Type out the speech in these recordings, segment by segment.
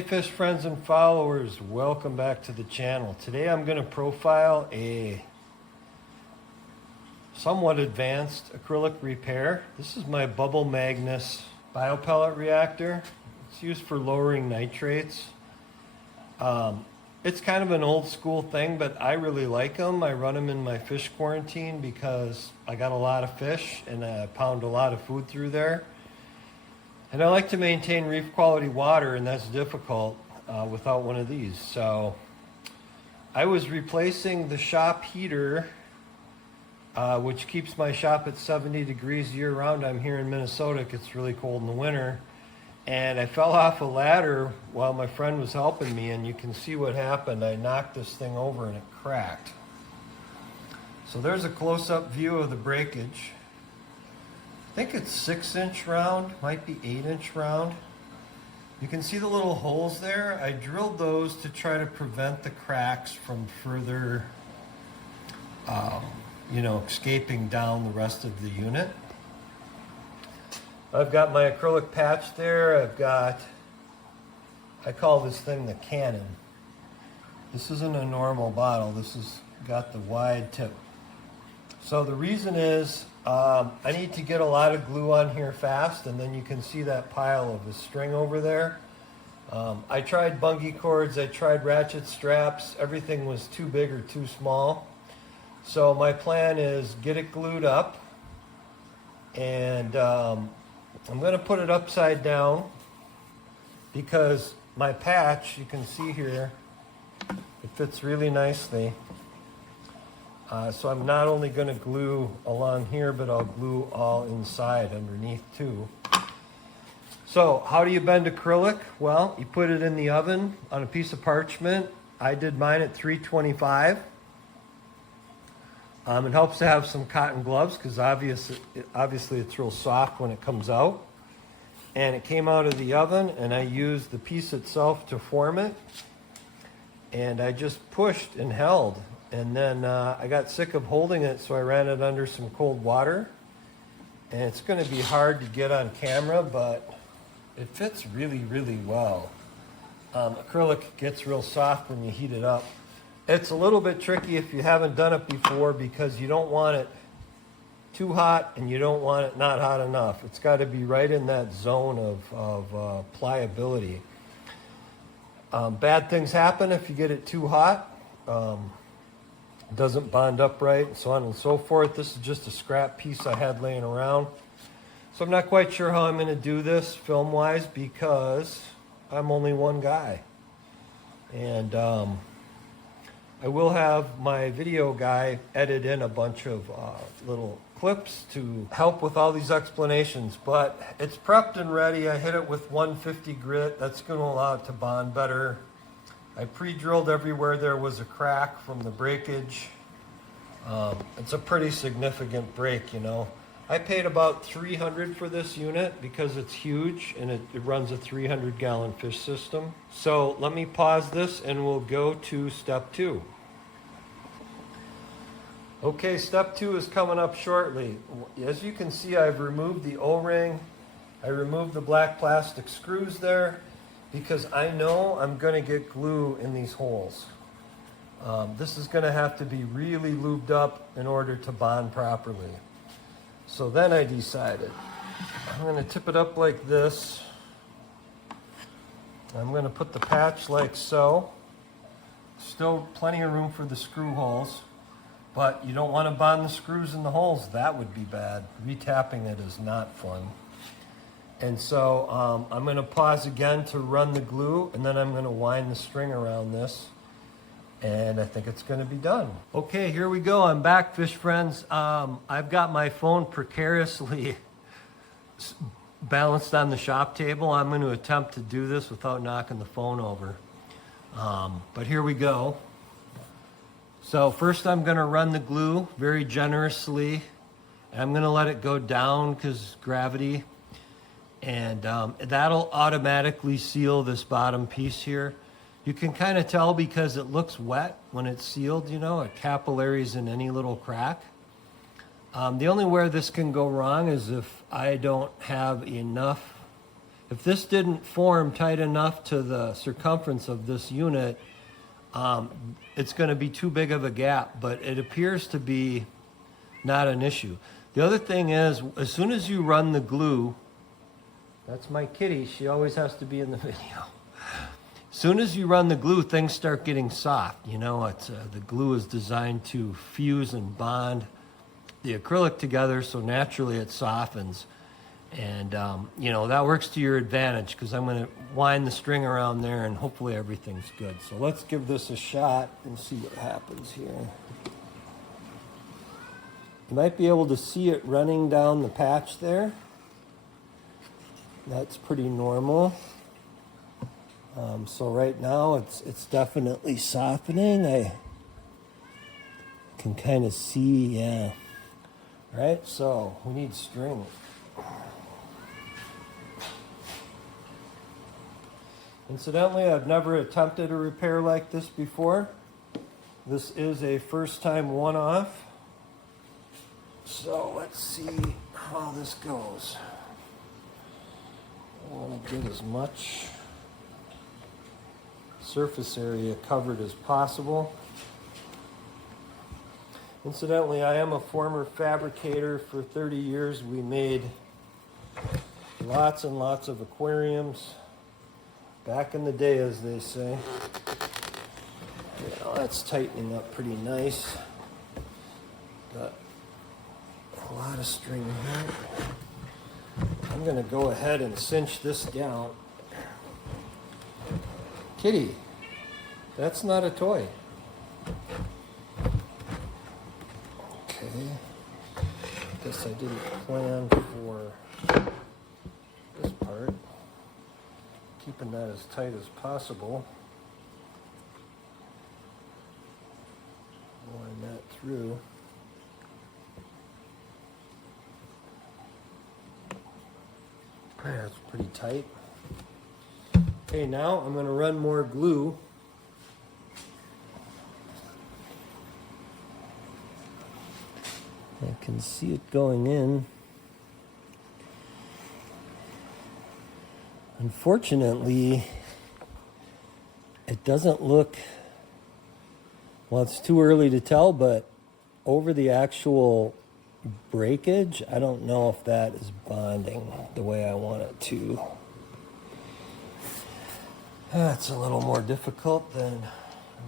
Hey fish friends and followers, welcome back to the channel. Today I'm going to profile a somewhat advanced acrylic repair. This is my Bubble Magnus biopellet reactor. It's used for lowering nitrates. It's kind of an old school thing, but I really like them. I run them in my fish quarantine because I got a lot of fish and I pound a lot of food through there. And I like to maintain reef quality water, and that's difficult without one of these. So I was replacing the shop heater, which keeps my shop at 70 degrees year round. I'm here in Minnesota. It gets really cold in the winter. And I fell off a ladder while my friend was helping me, and you can see what happened. I knocked this thing over and it cracked. So there's a close-up view of the breakage. I think it's 6-inch round, might be 8-inch round. You can see the little holes there. I drilled those to try to prevent the cracks from further, escaping down the rest of the unit. I've got my acrylic patch there. I call this thing the cannon. This isn't a normal bottle. This has got the wide tip. So the reason is, I need to get a lot of glue on here fast, and then you can see that pile of the string over there. I tried bungee cords, I tried ratchet straps, everything was too big or too small. So my plan is get it glued up, and I'm going to put it upside down because my patch, you can see here, it fits really nicely. So I'm not only going to glue along here, but I'll glue all inside underneath too. So how do you bend acrylic? Well, you put it in the oven on a piece of parchment. I did mine at 325. It helps to have some cotton gloves because obviously it's real soft when it comes out. And it came out of the oven, and I used the piece itself to form it. And I just pushed and held. And then I got sick of holding it, so I ran it under some cold water. And it's going to be hard to get on camera, but it fits really, really well. Acrylic gets real soft when you heat it up. It's a little bit tricky if you haven't done it before because you don't want it too hot and you don't want it not hot enough. It's got to be right in that zone of pliability. Bad things happen if you get it too hot. Doesn't bond up right, and so on and so forth. This is just a scrap piece I had laying around. So I'm not quite sure how I'm going to do this film-wise because I'm only one guy. And I will have my video guy edit in a bunch of little clips to help with all these explanations. But it's prepped and ready. I hit it with 150 grit. That's going to allow it to bond better. I pre-drilled everywhere there was a crack from the breakage. It's a pretty significant break, you know. I paid about $300 for this unit because it's huge and it runs a 300-gallon fish system. So let me pause this and we'll go to step 2. Okay, step 2 is coming up shortly. As you can see, I've removed the O-ring. I removed the black plastic screws there, because I know I'm going to get glue in these holes. This is going to have to be really lubed up in order to bond properly. So then I decided I'm going to tip it up like this. I'm going to put the patch like so. Still plenty of room for the screw holes, but you don't want to bond the screws in the holes. That would be bad. Retapping it is not fun. And so I'm going to pause again to run the glue, and then I'm going to wind the string around this, and I think it's going to be done. Okay, here we go. I'm back, fish friends. I've got my phone precariously balanced on the shop table. I'm going to attempt to do this without knocking the phone over. But here we go. So first I'm going to run the glue very generously. I'm going to let it go down because gravity. And that'll automatically seal this bottom piece here. You can kind of tell because it looks wet when it's sealed, you know, it capillaries in any little crack. The only where this can go wrong is if I don't have enough If this didn't form tight enough to the circumference of this unit, it's going to be too big of a gap, but it appears to be not an issue. The other thing is, as soon as you run the glue, that's my kitty, she always has to be in the video. As soon as you run the glue, things start getting soft. You know, it's, the glue is designed to fuse and bond the acrylic together, so naturally it softens. And, you know, that works to your advantage because I'm going to wind the string around there and hopefully everything's good. So let's give this a shot and see what happens here. You might be able to see it running down the patch there. That's pretty normal. So right now it's definitely softening. I can kind of see, yeah. Right, so we need string. Incidentally, I've never attempted a repair like this before. This is a first-time one-off. So let's see how this goes. I want to get as much surface area covered as possible. Incidentally, I am a former fabricator. For 30 years, we made lots and lots of aquariums. Back in the day, as they say. Yeah, that's tightening up pretty nice. Got a lot of string here. I'm going to go ahead and cinch this down. Kitty, that's not a toy. Okay. Guess I didn't plan for this part. Keeping that as tight as possible. Wind that through. That's pretty tight. Okay, now I'm going to run more glue. I can see it going in. Unfortunately, it doesn't look, well, it's too early to tell, but over the actual breakage, I don't know if that is bonding the way I want it to. That's a little more difficult than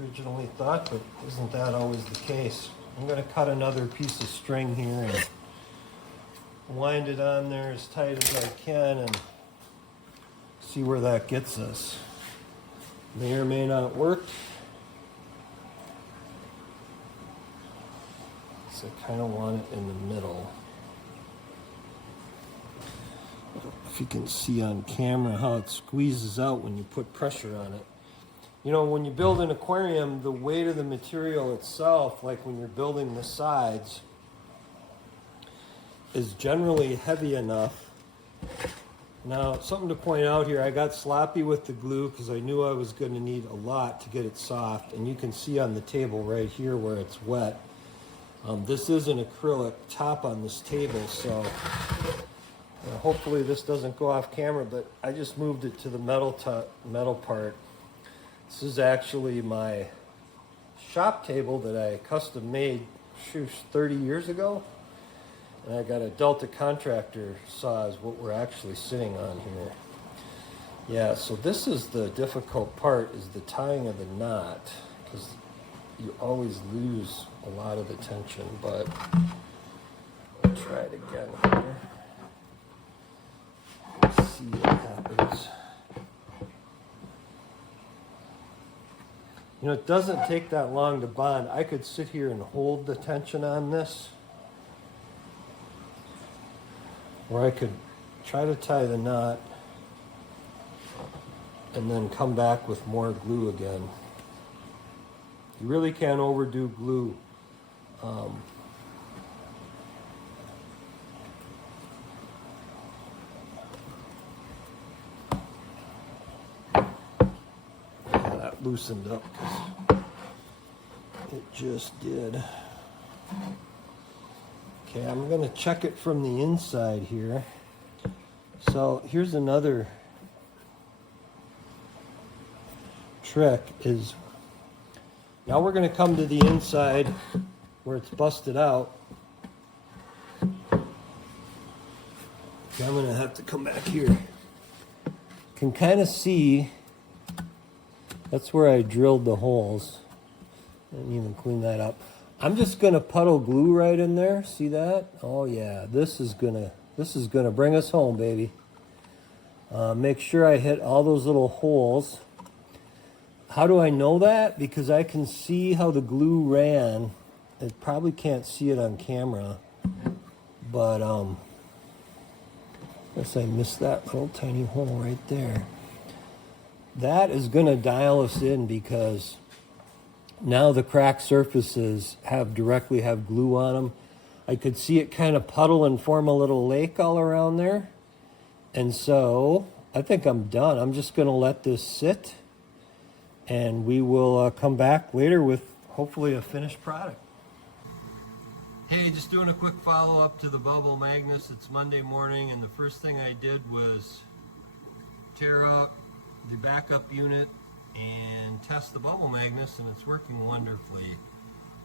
originally thought, but isn't that always the case? I'm going to cut another piece of string here and wind it on there as tight as I can and see where that gets us. May or may not work. So I kind of want it in the middle. I don't know if you can see on camera how it squeezes out when you put pressure on it. You know, when you build an aquarium, the weight of the material itself, like when you're building the sides, is generally heavy enough. Now, something to point out here, I got sloppy with the glue because I knew I was going to need a lot to get it soft. And you can see on the table right here where it's wet. This is an acrylic top on this table, so hopefully this doesn't go off camera, but I just moved it to the metal part. This is actually my shop table that I custom made 30 years ago. And I got a Delta contractor saw is what we're actually sitting on here. Yeah, so this is the difficult part, is the tying of the knot, because you always lose a lot of the tension, but I'll try it again here. Let's see what happens. You know, it doesn't take that long to bond. I could sit here and hold the tension on this, or I could try to tie the knot and then come back with more glue again. You really can't overdo glue. Yeah, that loosened up because it just did. Okay, I'm going to check it from the inside here. So here's another trick is, now we're going to come to the inside where it's busted out. I'm going to have to come back here. Can kind of see, that's where I drilled the holes. Didn't even clean that up. I'm just going to puddle glue right in there. See that? Oh yeah, this is gonna bring us home, baby. Make sure I hit all those little holes. How do I know that? Because I can see how the glue ran. I probably can't see it on camera, but I guess I missed that little tiny hole right there. That is going to dial us in because now the cracked surfaces directly have glue on them. I could see it kind of puddle and form a little lake all around there. And so I think I'm done. I'm just going to let this sit, and we will come back later with hopefully a finished product. Hey, just doing a quick follow-up to the bubble magnets. It's Monday morning, and the first thing I did was tear out the backup unit and test the bubble magnets, and it's working wonderfully.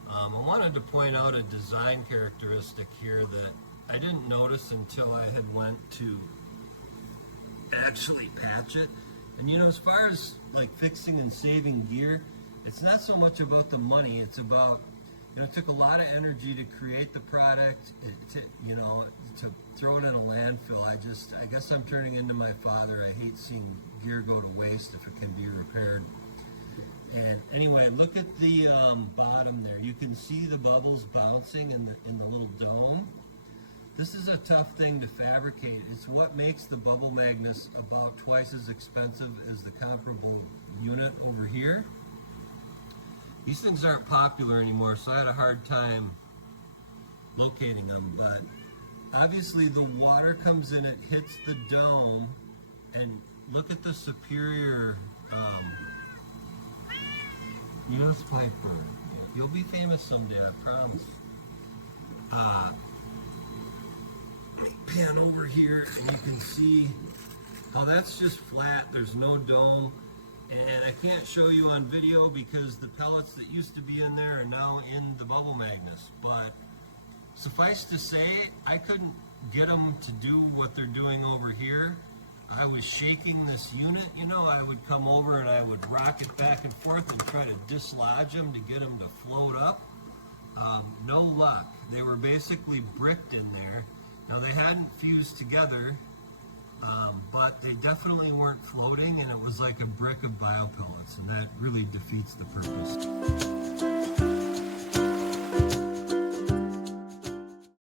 I wanted to point out a design characteristic here that I didn't notice until I had went to actually patch it. And you know, as far as like fixing and saving gear, it's not so much about the money, it's about, you know, it took a lot of energy to create the product, to throw it in a landfill. I guess I'm turning into my father. I hate seeing gear go to waste if it can be repaired. And anyway, look at the bottom there. You can see the bubbles bouncing in the little dome. This is a tough thing to fabricate. It's what makes the bubble magnets about twice as expensive as the comparable unit over here. These things aren't popular anymore, so I had a hard time locating them, but obviously the water comes in, it hits the dome, and look at the superior, you know, it's Blackbird. You'll be famous someday, I promise. Let me pan over here, and you can see how that's just flat. There's no dome. And I can't show you on video because the pellets that used to be in there are now in the bubble magnets. But suffice to say, I couldn't get them to do what they're doing over here. I was shaking this unit, you know, I would come over and I would rock it back and forth and try to dislodge them to get them to float up. No luck. They were basically bricked in there. Now they hadn't fused together, but they definitely weren't floating, and it was like a brick of biopellets, and that really defeats the purpose.